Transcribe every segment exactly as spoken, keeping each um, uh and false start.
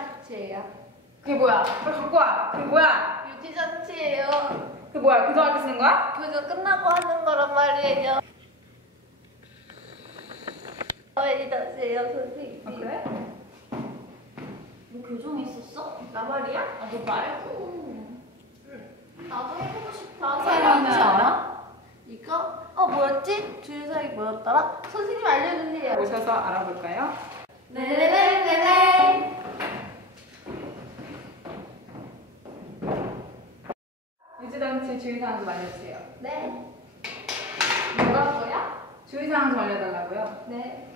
장치예요. 그게 뭐야? 빨리 갖고 와. 그게 뭐야? 유지 장치예요. 그게 뭐야? 교정할 때 쓰는 거야? 교정 끝나고 하는 거란 말이에요. 왜 이러세요, 선생님? 아 그래? 뭐 교정했었어? 나 말이야? 아, 너 말고. 응. 나도 해보고 싶다. 사랑하는 알아? 이거? 어, 뭐였지? 주의사항이 뭐였더라? 선생님 알려주세요. 오셔서 알아볼까요? 네네네네네. 유지장치 주의사항 좀 알려주세요. 네. 뭐라고요? 주의사항 좀 알려달라고요. 네.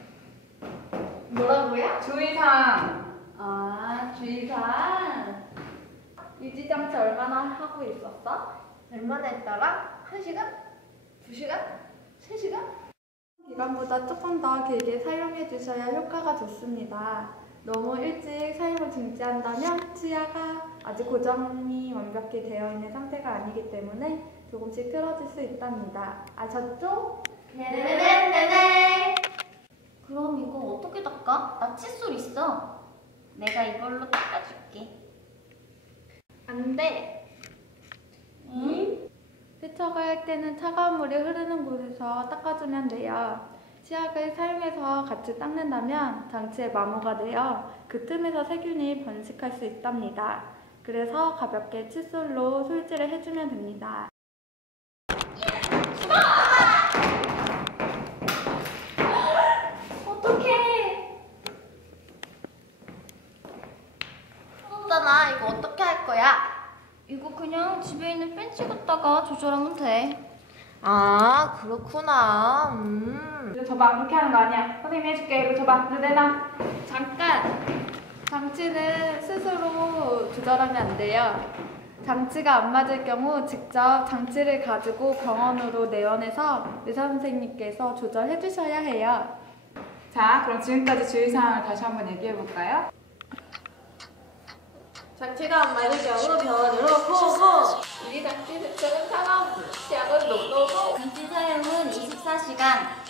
뭐라고요? 주의사항. 아, 주의사항. 유지장치 얼마나 하고 있었어? 얼마나 했더라? 한 시간? 두 시간? 세 시간? 기간보다 조금 더 길게 사용해 주셔야 효과가 좋습니다. 너무 일찍 사용을 중지한다면 치아가 아직 고정이 완벽히 되어 있는 상태가 아니기 때문에 조금씩 틀어질 수 있답니다. 아셨죠? 네네네네네. 그럼 이거 어떻게 닦아? 나 칫솔 있어. 내가 이걸로 닦아줄게. 안 돼. 응? 세척을 할 때는 차가운 물이 흐르는 곳에서 닦아주면 돼요. 치약을 사용해서 같이 닦는다면 장치에 마모가 되어 그 틈에서 세균이 번식할 수 있답니다. 그래서 가볍게 칫솔로 솔질을 해주면 됩니다. 어떡해. 없잖아. 이거 어떻게 할 거야? 이거 그냥 집에 있는 벤치 갖다가 조절하면 돼. 아, 그렇구나. 음. 이거 줘봐. 그렇게 하는 거 아니야. 선생님이 해줄게. 이거 줘봐. 이거 내놔. 잠깐! 장치는 스스로 조절하면 안 돼요. 장치가 안 맞을 경우 직접 장치를 가지고 병원으로 내원해서 의사 선생님께서 조절해 주셔야 해요. 자, 그럼 지금까지 주의사항을 다시 한번 얘기해 볼까요? 장치가 안 맞을 경우 병원으로 고고! 유리 장치 세척은 차가운 물, 치약은 녹노고. 장치 사용은 이십사 시간,